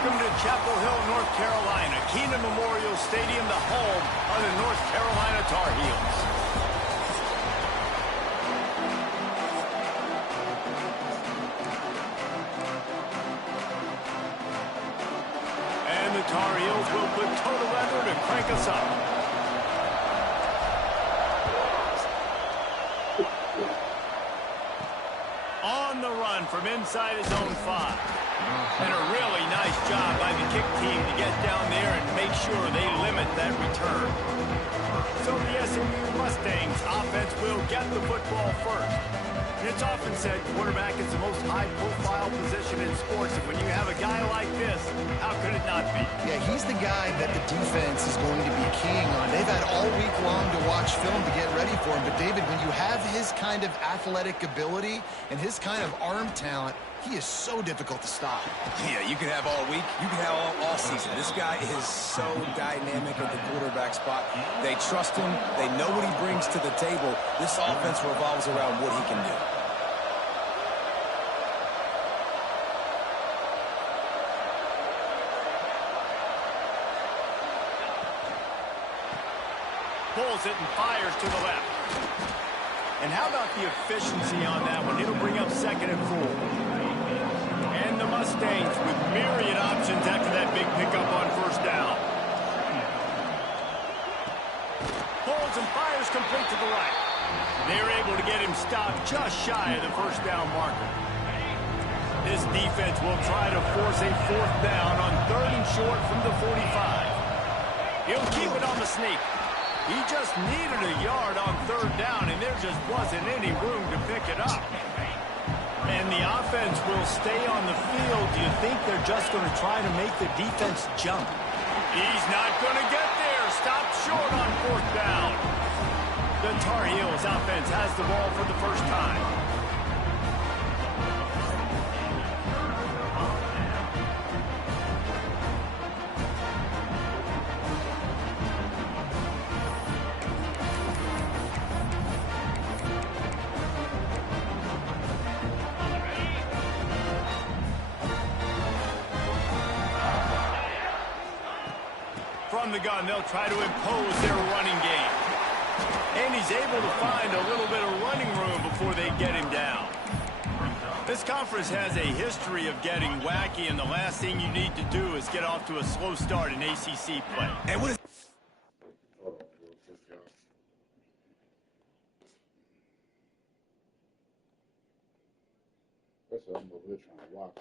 Welcome to Chapel Hill, North Carolina, Keenan Memorial Stadium, the home of the North Carolina Tar Heels. And the Tar Heels will put total leather to crank us up. On the run from inside his own 5. And a really nice job by the kick team to get down there and make sure they limit that return. So the SMU Mustangs offense will get the football first. And it's often said quarterback is the most high-profile position in sports. And when you have a guy like this, how could it not be? Yeah, he's the guy that the defense is going to be keying on. They've had all week long to watch film to get ready for him. But, David, when you have his kind of athletic ability and his kind of arm talent, he is so difficult to stop. Yeah, you can have all week. You can have all season. This guy is so dynamic at the quarterback spot. They trust him. They know what he brings to the table. This offense revolves around what he can do. Pulls it and fires to the left. And how about the efficiency on that one? It'll bring up 2nd and 4. And the Mustangs with myriad options after that big pickup on 1st down. Pulls and fires complete to the right. They're able to get him stopped just shy of the 1st down marker. This defense will try to force a 4th down on 3rd and short from the 45. He'll keep it on the sneak. He just needed a yard on 3rd down, and there just wasn't any room to pick it up. And the offense will stay on the field. Do you think they're just going to try to make the defense jump? He's not going to get there. Stopped short on 4th down. The Tar Heels offense has the ball for the first time. From the gun, they'll try to impose their running game. And he's able to find a little bit of running room before they get him down. This conference has a history of getting wacky, and the last thing you need to do is get off to a slow start in ACC play. And what is That's what I'm over there trying to watch.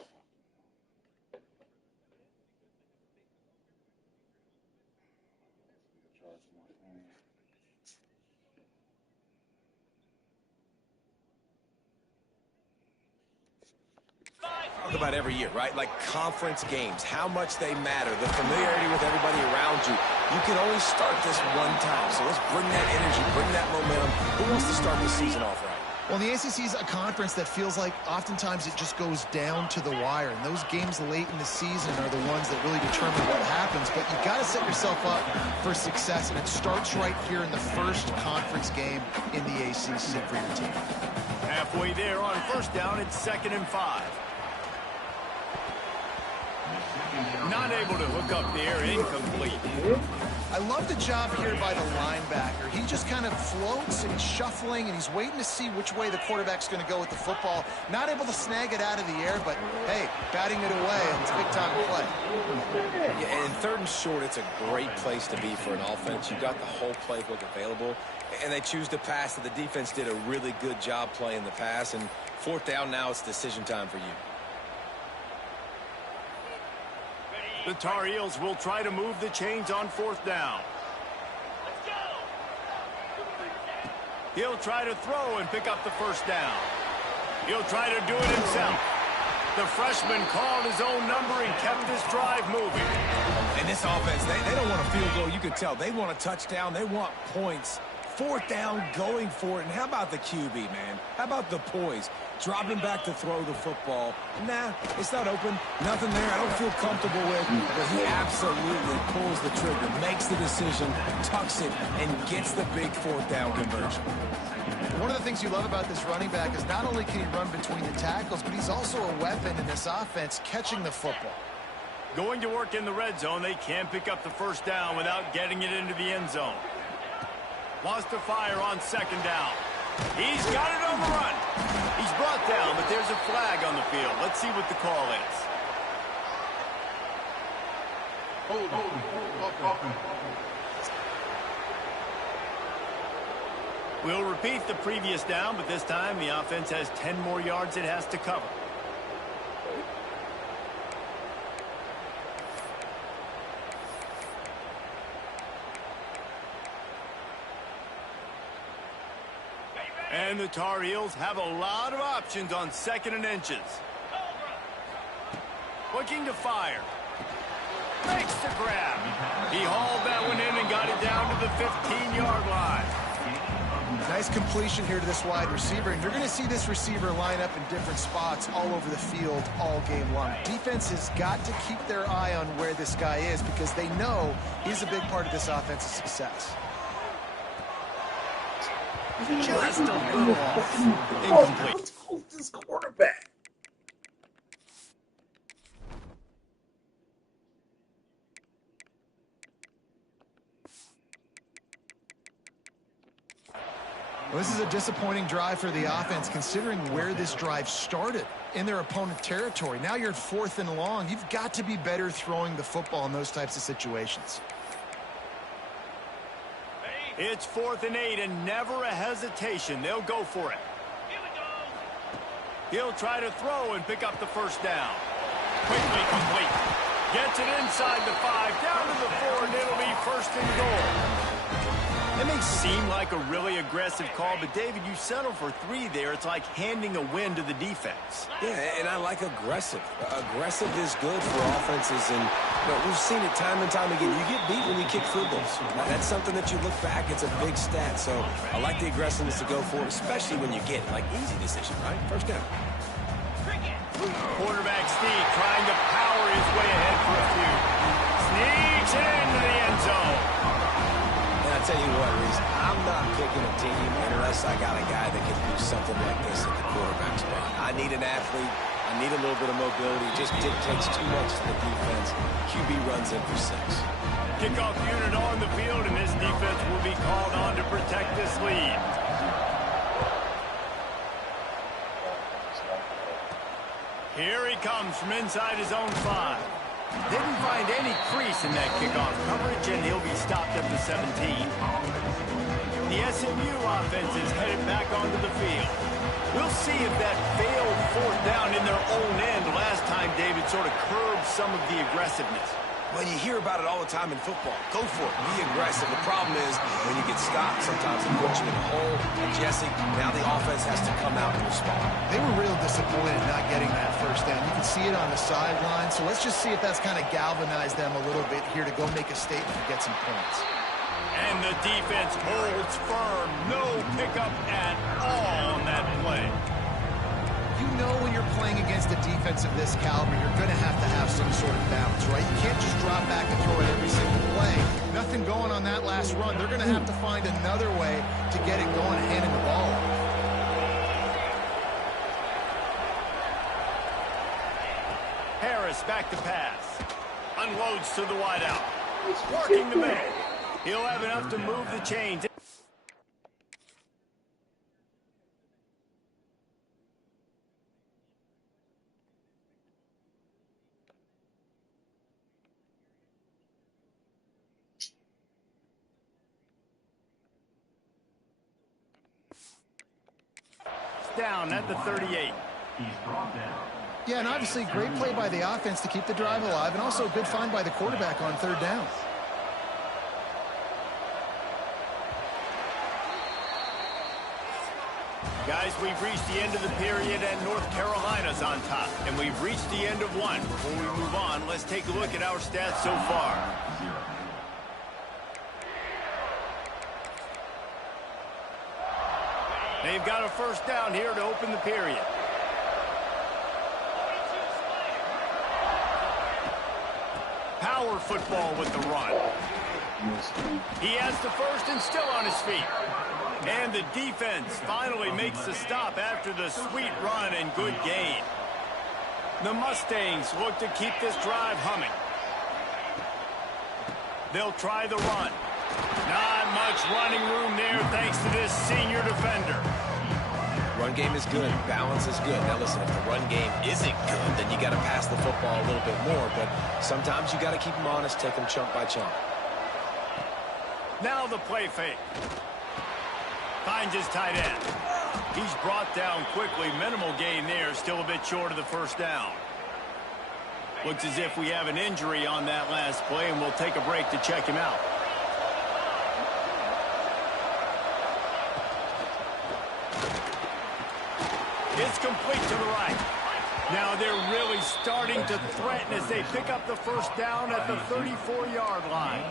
Talk about every year, right? Like conference games, how much they matter, the familiarity with everybody around you. You can only start this one time, so let's bring that energy, bring that momentum. Who wants to start the season off right? Well, the ACC is a conference that feels like oftentimes it just goes down to the wire. And those games late in the season are the ones that really determine what happens. But you've got to set yourself up for success, and it starts right here in the first conference game in the ACC for your team. Halfway there on 1st down, it's 2nd and 5. Not able to hook up there, incomplete. I love the job here by the linebacker. He just kind of floats and he's shuffling and he's waiting to see which way the quarterback's going to go with the football. Not able to snag it out of the air, but hey, batting it away, and it's a big time play. Yeah, and 3rd and short, it's a great place to be for an offense. You've got the whole playbook available, and they choose to pass. And the defense did a really good job playing the pass. And 4th down now, it's decision time for you. The Tar Heels will try to move the chains on 4th down. He'll try to throw and pick up the 1st down. He'll try to do it himself. The freshman called his own number and kept this drive moving. And this offense, they don't want a field goal. You can tell. They want a touchdown. They want points. 4th down, going for it. And how about the QB, man? How about the poise? Dropping back to throw the football. Nah, it's not open. Nothing there I don't feel comfortable with. But he absolutely pulls the trigger, makes the decision, tucks it, and gets the big 4th down conversion. One of the things you love about this running back is not only can he run between the tackles, but he's also a weapon in this offense catching the football. Going to work in the red zone. They can't pick up the first down without getting it into the end zone. Wants to fire on second down. He's got it on the run. He's brought down, but there's a flag on the field. Let's see what the call is. We'll repeat the previous down, but this time the offense has 10 more yards it has to cover. And the Tar Heels have a lot of options on 2nd and inches. Looking to fire. Makes the grab. He hauled that one in and got it down to the 15-yard line. Nice completion here to this wide receiver, and you're going to see this receiver line up in different spots all over the field all game long. Defense has got to keep their eye on where this guy is because they know he's a big part of this offense's success. Just a little off. Incomplete. This quarterback. Well, this is a disappointing drive for the offense considering where this drive started in their opponent territory. Now you're at 4th and long. You've got to be better throwing the football in those types of situations. It's 4th and 8 and never a hesitation. They'll go for it. He'll try to throw and pick up the first down. Quickly complete. Gets it inside the 5, down to the 4, and it'll be 1st and goal. It may seem like a really aggressive call, but David, you settle for 3 there. It's like handing a win to the defense. Yeah, and I like aggressive. Aggressive is good for offenses, and we've seen it time and time again. You get beat when you kick field goals. That's something that you look back, it's a big stat. So I like the aggressiveness to go for it, especially when you get, like, easy decision, right? First down. Quarterback Steve trying to power his way ahead for a few. Sneaks into the end zone. I tell you what, Reese, I'm not picking a team unless I got a guy that can do something like this at the quarterback spot. I need an athlete. I need a little bit of mobility. It just dictates too much to the defense. QB runs in for 6. Kickoff unit on the field, and this defense will be called on to protect this lead. Here he comes from inside his own 5. Didn't find any crease in that kickoff coverage, and he'll be stopped at the 17. The SMU offense is headed back onto the field. We'll see if that failed 4th down in their own end last time David sort of curbed some of the aggressiveness. Well, you hear about it all the time in football. Go for it. Be aggressive. The problem is when you get stopped, sometimes it puts you in a hole. And Jesse, now the offense has to come out and respond. They were real disappointed not getting that first down. You can see it on the sideline. So let's just see if that's kind of galvanized them a little bit here to go make a statement and get some points. And the defense holds firm. No pickup at all on that play. You know when you're playing against a defense of this caliber, you're going to have some sort of balance, right? You can't just drop back and throw it every single play. Nothing going on that last run. They're going to have to find another way to get it going and handing the ball off. Harris back to pass. Unloads to the wideout. Working the middle. He'll have enough to move the chains. Down at the 38. He's brought down. Yeah, and obviously great play by the offense to keep the drive alive, and also a good find by the quarterback on 3rd down. Guys, we've reached the end of the period, and North Carolina's on top. And we've reached the end of one. Before we move on, let's take a look at our stats so far. They've got a first down here to open the period. Power football with the run. He has the first and still on his feet. And the defense finally makes the stop after the sweet run and good gain. The Mustangs look to keep this drive humming. They'll try the run. Not much running room there thanks to this senior defender. Run game is good. Balance is good. Now listen, if the run game isn't good, then you got to pass the football a little bit more. But sometimes you got to keep them honest, take them chunk by chunk. Now the play fake. Finds his tight end. He's brought down quickly. Minimal gain there. Still a bit short of the first down. Looks as if we have an injury on that last play, and we'll take a break to check him out. It's complete to the right. Now they're really starting to threaten as they pick up the first down at the 34-yard line.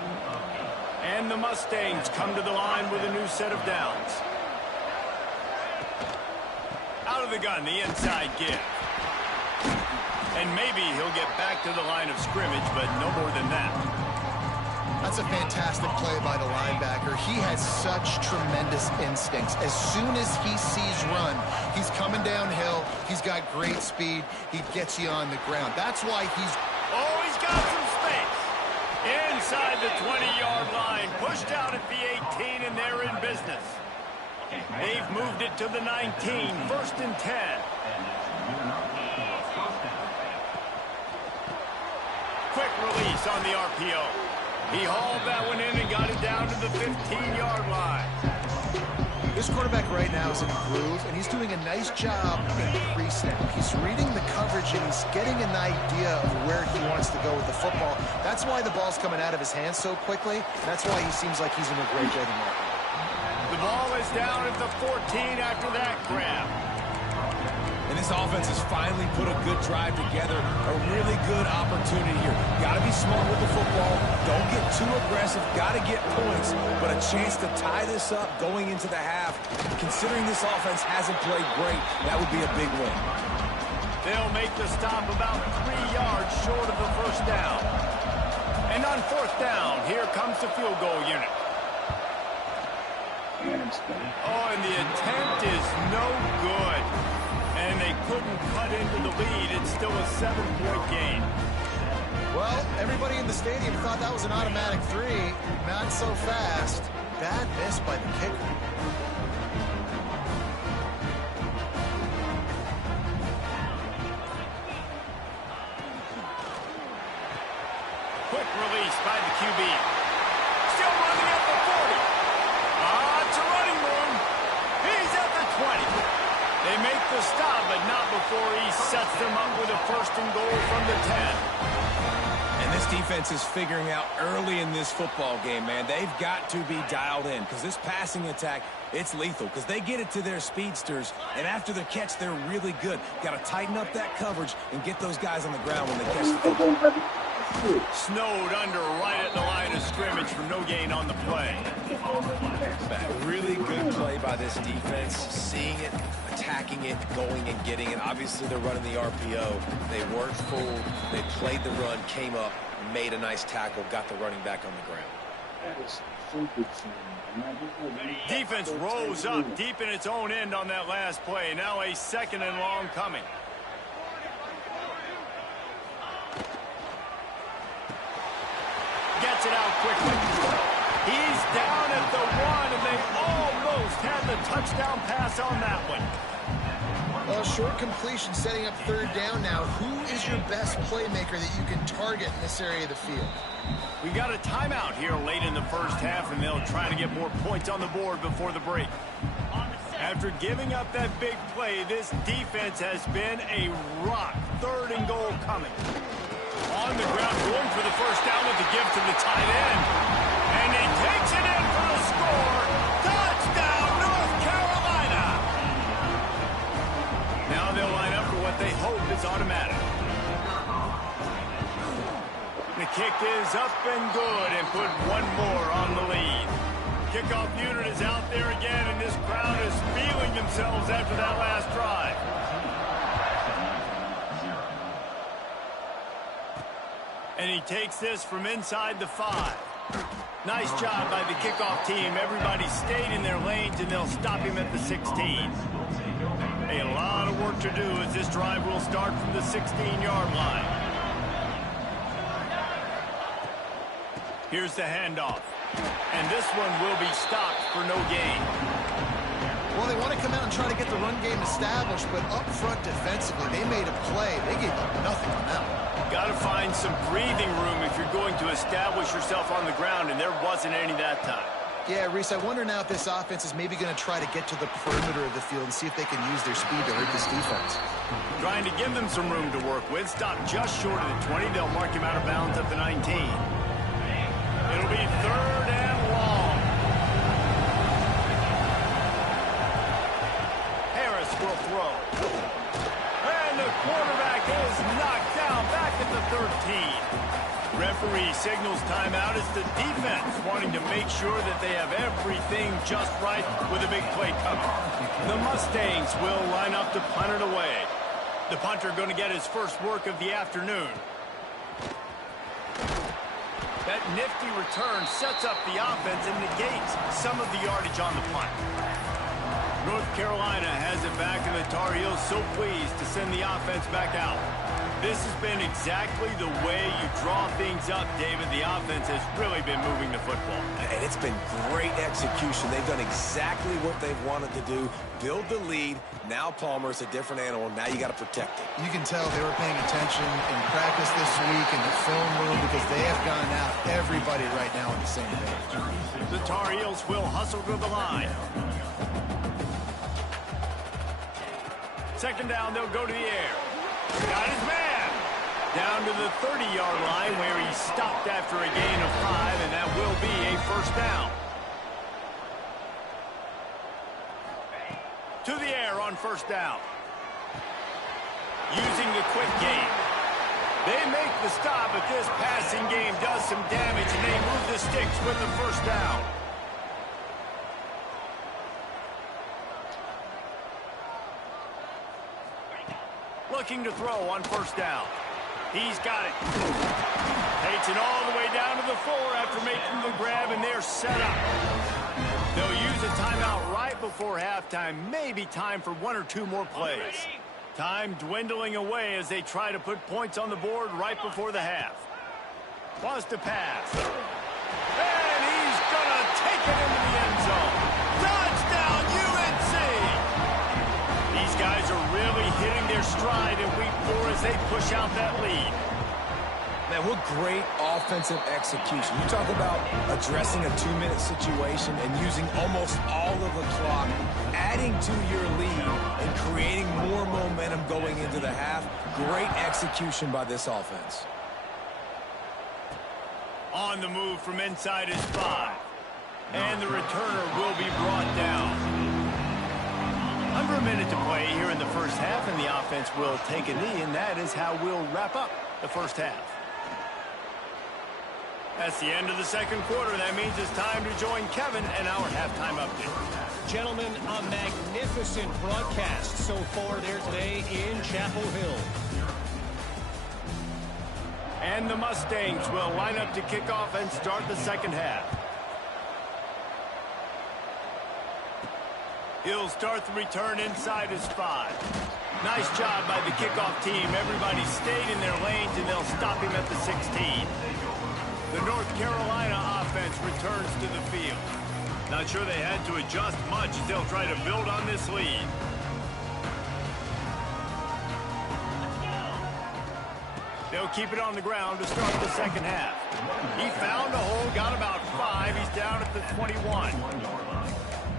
And the Mustangs come to the line with a new set of downs. Out of the gun, the inside give. And maybe he'll get back to the line of scrimmage, but no more than that. That's a fantastic play by the linebacker. He has such tremendous instincts. As soon as he sees run, he's coming downhill. He's got great speed. He gets you on the ground. That's why he's... Oh, he's got some space. Inside the 20-yard line. Pushed out at the 18, and they're in business. They've moved it to the 19. First and 10. Quick release on the RPO. He hauled that one in and got it down to the 15-yard line. This quarterback right now is in a groove, and he's doing a nice job in pre-snap. He's reading the coverage, and he's getting an idea of where he wants to go with the football. That's why the ball's coming out of his hands so quickly. That's why he seems like he's in a great rhythm right now. The ball is down at the 14 after that grab. And this offense has finally put a good drive together. A really good opportunity here. Got to be smart with the football. Don't get too aggressive. Got to get points. But a chance to tie this up going into the half. Considering this offense hasn't played great, that would be a big win. They'll make the stop about 3 yards short of the first down. And on fourth down, here comes the field goal unit. Oh, and the attempt is no good. And they couldn't cut into the lead. It's still a 7-point game. Well, everybody in the stadium thought that was an automatic 3. Not so fast. Bad miss by the kicker. Quick release by the QB. Still running at the 40. It's a running room. He's at the 20. They make the stop, but not before he sets them up with a first and goal from the 10. And this defense is figuring out early in this football game, man. They've got to be dialed in because this passing attack, it's lethal because they get it to their speedsters, and after the catch, they're really good. Got to tighten up that coverage and get those guys on the ground when they catch the football. Snowed under right at the line of scrimmage for no gain on the play. Really good play by this defense, seeing it, attacking it, going and getting it. Obviously, they're running the RPO. They weren't fooled. They played the run, came up, made a nice tackle, got the running back on the ground. Defense rose up deep in its own end on that last play. Now a second and long coming. Gets it out quickly. He's down at the 1, and they almost had the touchdown pass on that one. Well, short completion setting up third down now. Who is your best playmaker that you can target in this area of the field? We got a timeout here late in the first half, and they'll try to get more points on the board before the break. After giving up that big play, this defense has been a rock. Third and goal coming. On the ground, going for the first down with the give to the tight end. And he takes it in for the score. Touchdown, North Carolina. Now they'll line up for what they hope is automatic. The kick is up and good and put one more on the lead. Kickoff unit is out there again, and this crowd is feeling themselves after that last drive. And he takes this from inside the 5. Nice job by the kickoff team. Everybody stayed in their lanes, and they'll stop him at the 16. A lot of work to do as this drive will start from the 16-yard line. Here's the handoff. And this one will be stopped for no gain. Well, they want to come out and try to get the run game established, but up front defensively, they made a play. They gave up nothing on that one. Got to find some breathing room if you're going to establish yourself on the ground, and there wasn't any that time. Yeah, Reese, I wonder now if this offense is maybe going to try to get to the perimeter of the field and see if they can use their speed to hurt this defense. Trying to give them some room to work with. Stop just short of the 20. They'll mark him out of bounds at the 19. It'll be 3rd and long. Harris will throw. And the quarterback is knocked down back at the 13. Referee signals timeout as the defense wanting to make sure that they have everything just right with a big play coming. The Mustangs will line up to punt it away. The punter going to get his first work of the afternoon. That nifty return sets up the offense and negates some of the yardage on the punt. North Carolina has it back, and the Tar Heels so pleased to send the offense back out. This has been exactly the way you draw things up, David. The offense has really been moving the football. And it's been great execution. They've done exactly what they've wanted to do. Build the lead. Now Palmer's a different animal. Now you got to protect it. You can tell they were paying attention in practice this week in the film room because they have gotten out everybody right now on the same page. The Tar Heels will hustle to the line. Second down, they'll go to the air. Got his man. Down to the 30-yard line where he stopped after a gain of 5, and that will be a first down. To the air on first down. Using the quick game. They make the stop, but this passing game does some damage, and they move the sticks with the first down. Looking to throw on first down. He's got it. Takes it all the way down to the 4 after making the grab, and they're set up. They'll use a timeout right before halftime. Maybe time for 1 or 2 more plays. Time dwindling away as they try to put points on the board right before the half. Wants to pass. And he's going to take it into the end zone. Touchdown, UNC! These guys are really hitting their stride in week 4 as they push out that lead. Man, what great offensive execution. You talk about addressing a 2-minute situation and using almost all of the clock, adding to your lead and creating more momentum going into the half. Great execution by this offense. On the move from inside his 5. And the returner will be brought down. Under a minute to play here in the first half, and the offense will take a knee, and that is how we'll wrap up the first half. That's the end of the second quarter. That means it's time to join Kevin and our halftime update. Gentlemen, a magnificent broadcast so far there today in Chapel Hill. And the Mustangs will line up to kick off and start the second half. He'll start the return inside his 5. Nice job by the kickoff team. Everybody stayed in their lanes, and they'll stop him at the 16. The North Carolina offense returns to the field. Not sure they had to adjust much as they'll try to build on this lead. They'll keep it on the ground to start the second half. He found a hole, got about 5. He's down at the 21.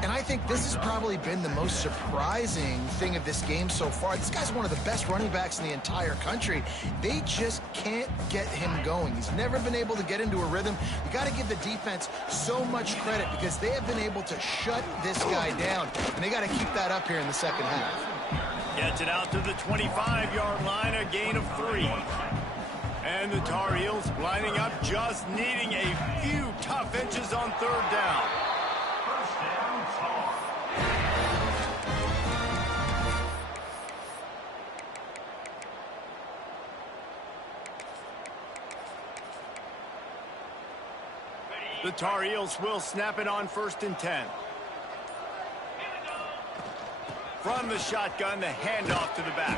And I think this has probably been the most surprising thing of this game so far. This guy's one of the best running backs in the entire country. They just can't get him going. He's never been able to get into a rhythm. You got to give the defense so much credit because they have been able to shut this guy down. And they got to keep that up here in the second half. Gets it out to the 25-yard line, a gain of 3. And the Tar Heels lining up, just needing a few tough inches on third down. The Tar Heels will snap it on 1st and 10. From the shotgun, the handoff to the back.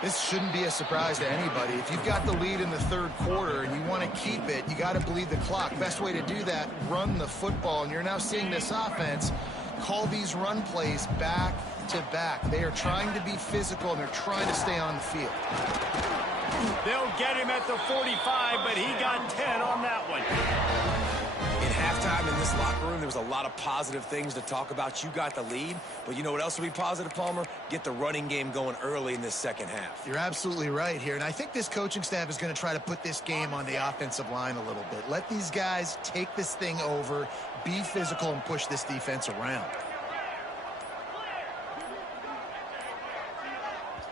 This shouldn't be a surprise to anybody. If you've got the lead in the third quarter and you want to keep it, you got to bleed the clock. Best way to do that, run the football. And you're now seeing this offense call these run plays back to back. They are trying to be physical, and they're trying to stay on the field. They'll get him at the 45, but he got 10 on that one. In halftime in this locker room, there was a lot of positive things to talk about. You got the lead, but you know what else will be positive, Palmer? Get the running game going early in this second half. You're absolutely right here, and I think this coaching staff is going to try to put this game on the offensive line a little bit. Let these guys take this thing over, be physical, and push this defense around.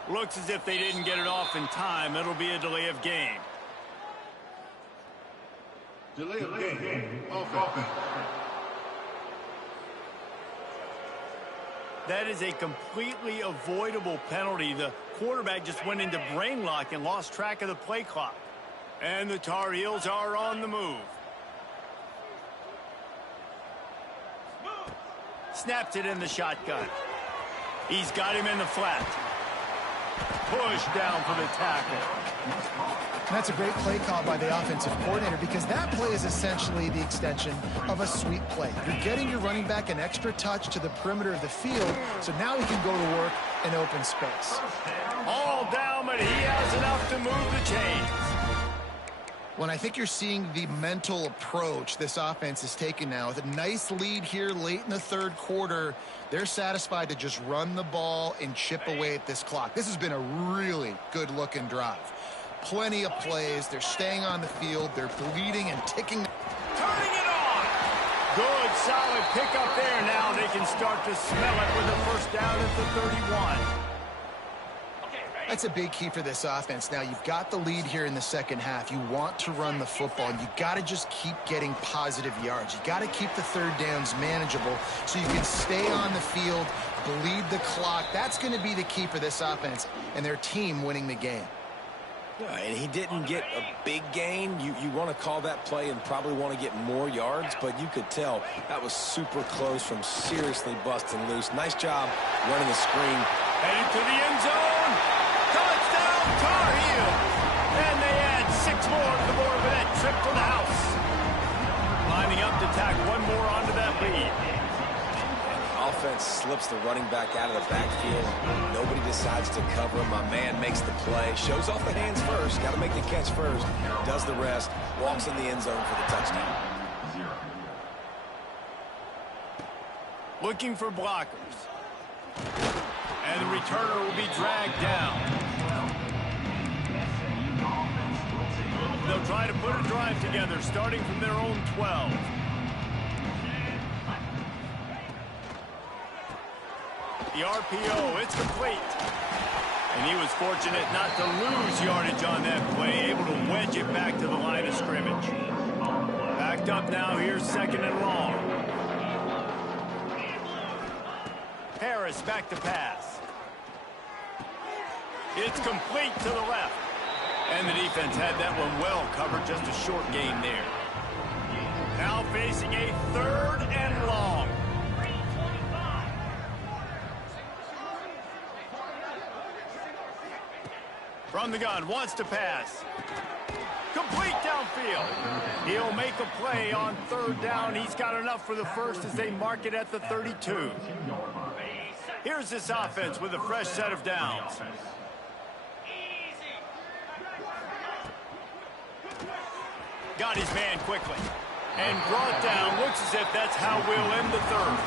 Looks as if they didn't get it off in time. It'll be a delay of game. Delay of game. Offense. That is a completely avoidable penalty. The quarterback just went into brain lock and lost track of the play clock. And the Tar Heels are on the move. Snaps it in the shotgun. He's got him in the flat. Push down for the tackle. And that's a great play call by the offensive coordinator, because that play is essentially the extension of a sweep play. You're getting your running back an extra touch to the perimeter of the field, so now he can go to work in open space. All down, but he has enough to move the chains. When I think you're seeing the mental approach this offense is taking now, with a nice lead here late in the third quarter, they're satisfied to just run the ball and chip away at this clock. This has been a really good-looking drive. Plenty of plays. They're staying on the field. They're bleeding and ticking. Turning it on. Good, solid pickup there. Now they can start to smell it with a first down at the 31. That's a big key for this offense. Now, you've got the lead here in the second half. You want to run the football, and you got to just keep getting positive yards. You got to keep the third downs manageable so you can stay on the field, bleed the clock. That's going to be the key for this offense and their team winning the game. Yeah, and he didn't get a big gain. You want to call that play and probably want to get more yards, but you could tell that was super close from seriously busting loose. Nice job running the screen. Headed to the end zone. Touchdown, Tar Heels. And they add 6 more to the board for that trip to the house. Lining up to tack one more onto that lead. Offense slips the running back out of the backfield. Nobody decides to cover him. My man makes the play. Shows off the hands first. Got to make the catch first. Does the rest. Walks in the end zone for the touchdown. Looking for blockers. And the returner will be dragged down. They'll try to put a drive together, starting from their own 12. The RPO, it's complete. And he was fortunate not to lose yardage on that play, able to wedge it back to the line of scrimmage. Backed up now, here's 2nd and long. Harris back to pass. It's complete to the left. And the defense had that one well covered, just a short gain there. Now facing a 3rd and long. From the gun, wants to pass. Complete downfield. He'll make a play on 3rd down. He's got enough for the first as they mark it at the 32. Here's this offense with a fresh set of downs. Got his man quickly. And brought down. Looks as if that's how we'll end the 3rd.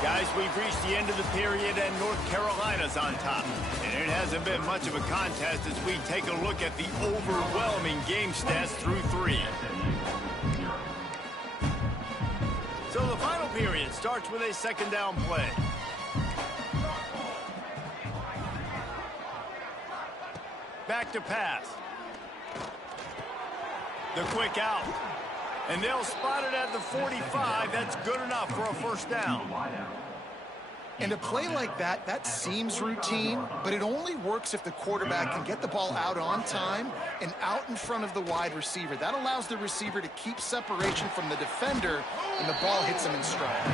Guys, we've reached the end of the period, and North Carolina's on top. And it hasn't been much of a contest as we take a look at the overwhelming game stats through 3. So the final period starts with a 2nd down play. Back to pass. The quick out. And they'll spot it at the 45. That's good enough for a first down. And a play like that, that seems routine, but it only works if the quarterback can get the ball out on time and out in front of the wide receiver. That allows the receiver to keep separation from the defender, and the ball hits him in stride.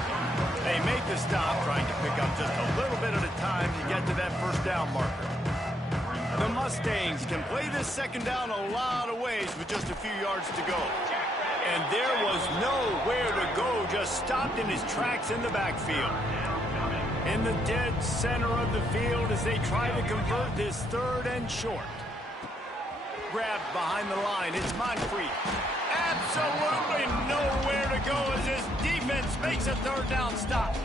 They make the stop, trying to pick up just a little bit at a time to get to that first down marker. Mustangs can play this second down a lot of ways with just a few yards to go. And there was nowhere to go, just stopped in his tracks in the backfield. In the dead center of the field as they try to convert this 3rd and short. Grabbed behind the line, it's Moncrief. Absolutely nowhere to go as this defense makes a 3rd down stop.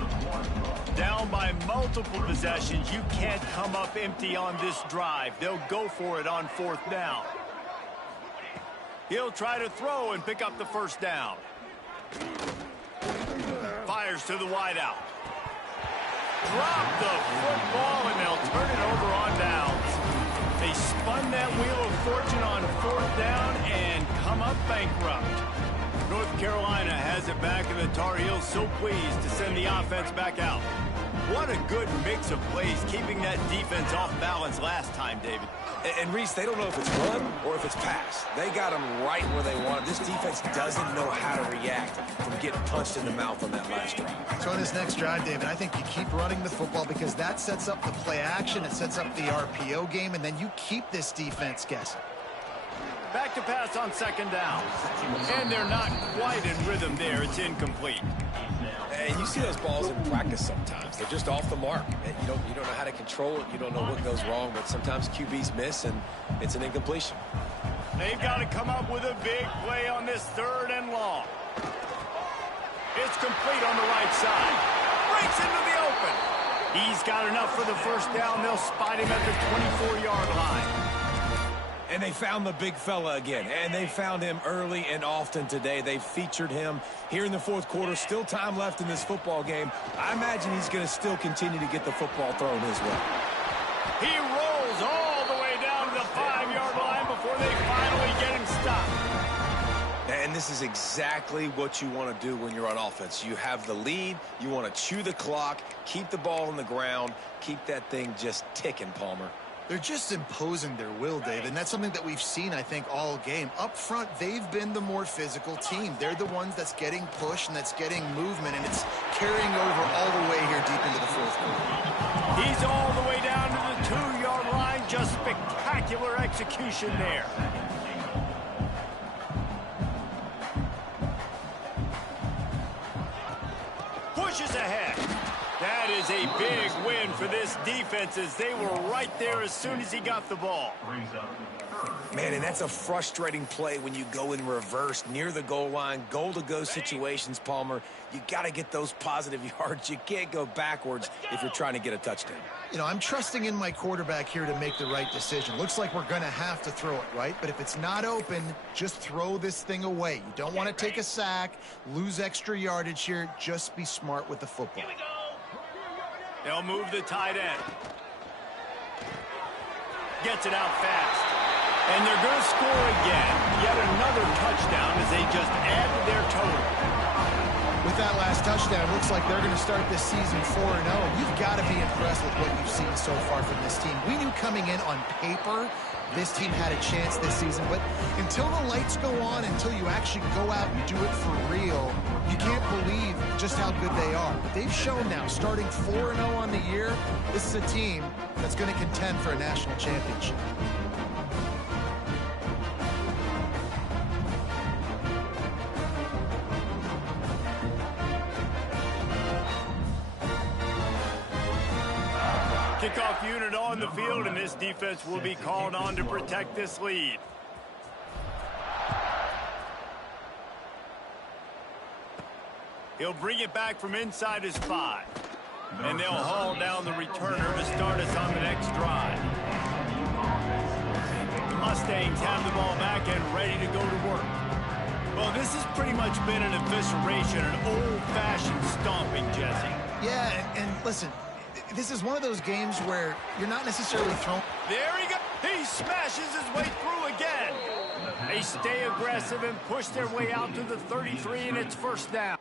Down by multiple possessions, you can't come up empty on this drive. They'll go for it on 4th down. He'll try to throw and pick up the 1st down. Fires to the wideout. Drop the football and they'll turn it over on downs. They spun that wheel of fortune on 4th down and come up bankrupt. North Carolina has it back and the Tar Heels so pleased to send the offense back out. What a good mix of plays, keeping that defense off balance last time, David. And Reese, they don't know if it's run or if it's pass. They got them right where they want it. This defense doesn't know how to react from getting punched in the mouth on that last drive. So on this next drive, David, I think you keep running the football because that sets up the play action, it sets up the RPO game, and then you keep this defense guessing. Back to pass on 2nd down. And they're not quite in rhythm there. It's incomplete. And you see those balls in practice sometimes. They're just off the mark. You don't know how to control it. You don't know what goes wrong, but sometimes QBs miss, and it's an incompletion. They've got to come up with a big play on this 3rd and long. It's complete on the right side. Breaks into the open. He's got enough for the 1st down. They'll spot him at the 24-yard line. And they found the big fella again, and they found him early and often today. They featured him here in the 4th quarter. Still time left in this football game. I imagine he's going to still continue to get the football thrown his way. He rolls all the way down to the 5-yard line before they finally get him stopped. And this is exactly what you want to do when you're on offense. You have the lead. You want to chew the clock, keep the ball on the ground, keep that thing just ticking, Palmer. They're just imposing their will, Dave, and that's something that we've seen, I think, all game. Up front, they've been the more physical team. They're the ones that's getting pushed and that's getting movement, and it's carrying over all the way here deep into the 4th quarter. He's all the way down to the 2-yard line. Just spectacular execution there. Pushes ahead. That is a big win for this defense as they were right there as soon as he got the ball. Man, and that's a frustrating play when you go in reverse near the goal line, goal-to-go situations, Palmer. You got to get those positive yards. You can't go backwards if you're trying to get a touchdown. You know, I'm trusting in my quarterback here to make the right decision. Looks like we're going to have to throw it, right? But if it's not open, just throw this thing away. You don't want to take a sack, lose extra yardage here. Just be smart with the football. They'll move the tight end. Gets it out fast. And they're going to score again. Yet another touchdown as they just add to their total. With that last touchdown, it looks like they're going to start this season 4-0. And you've got to be impressed with what you've seen so far from this team. We knew coming in on paper this team had a chance this season, but until the lights go on, until you actually go out and do it for real, you can't believe just how good they are. But they've shown now, starting 4-0 on the year, this is a team that's going to contend for a national championship. Kickoff unit on the field, and this defense will be called on to protect this lead. He'll bring it back from inside his 5. And they'll haul down the returner to start us on the next drive. The Mustangs have the ball back and ready to go to work. Well, this has pretty much been an evisceration, an old-fashioned stomping, Jesse. Yeah, and listen, this is one of those games where you're not necessarily throwing. There he goes. He smashes his way through again. They stay aggressive and push their way out to the 33, and it's 1st down.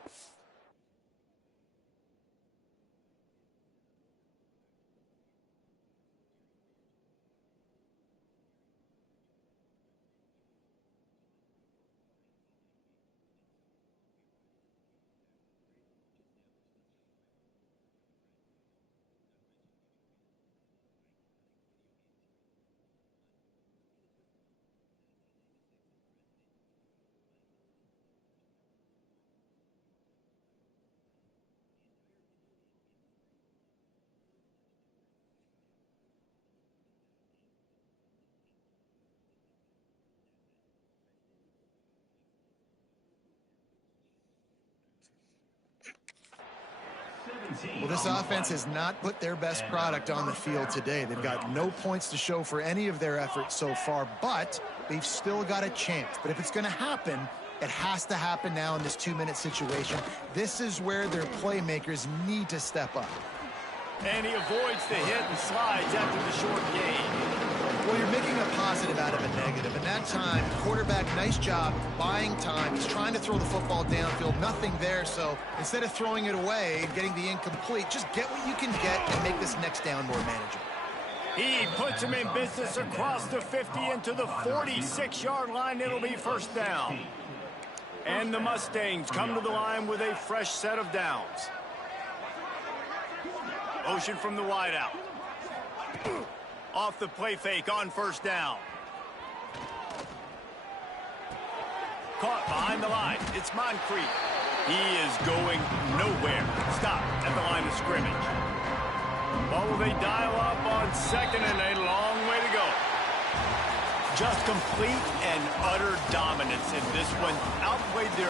Well, this offense has not put their best product on the field today. They've got no points to show for any of their efforts so far, but they've still got a chance. But if it's going to happen, it has to happen now in this 2-minute situation. This is where their playmakers need to step up. And he avoids the hit and slides after the short gain. Well, you're making a positive out of a negative. And that time, quarterback, nice job buying time. He's trying to throw the football downfield. Nothing there. So instead of throwing it away and getting the incomplete, just get what you can get and make this next down more manageable. He puts him in business across the 50 into the 46-yard line. It'll be first down. And the Mustangs come to the line with a fresh set of downs. Motion from the wideout. Off the play fake on first down. Caught behind the line. It's Moncrief. He is going nowhere. Stop at the line of scrimmage. Well, will they dial up on second and a long way to go? Just complete and utter dominance in this one. Outplayed their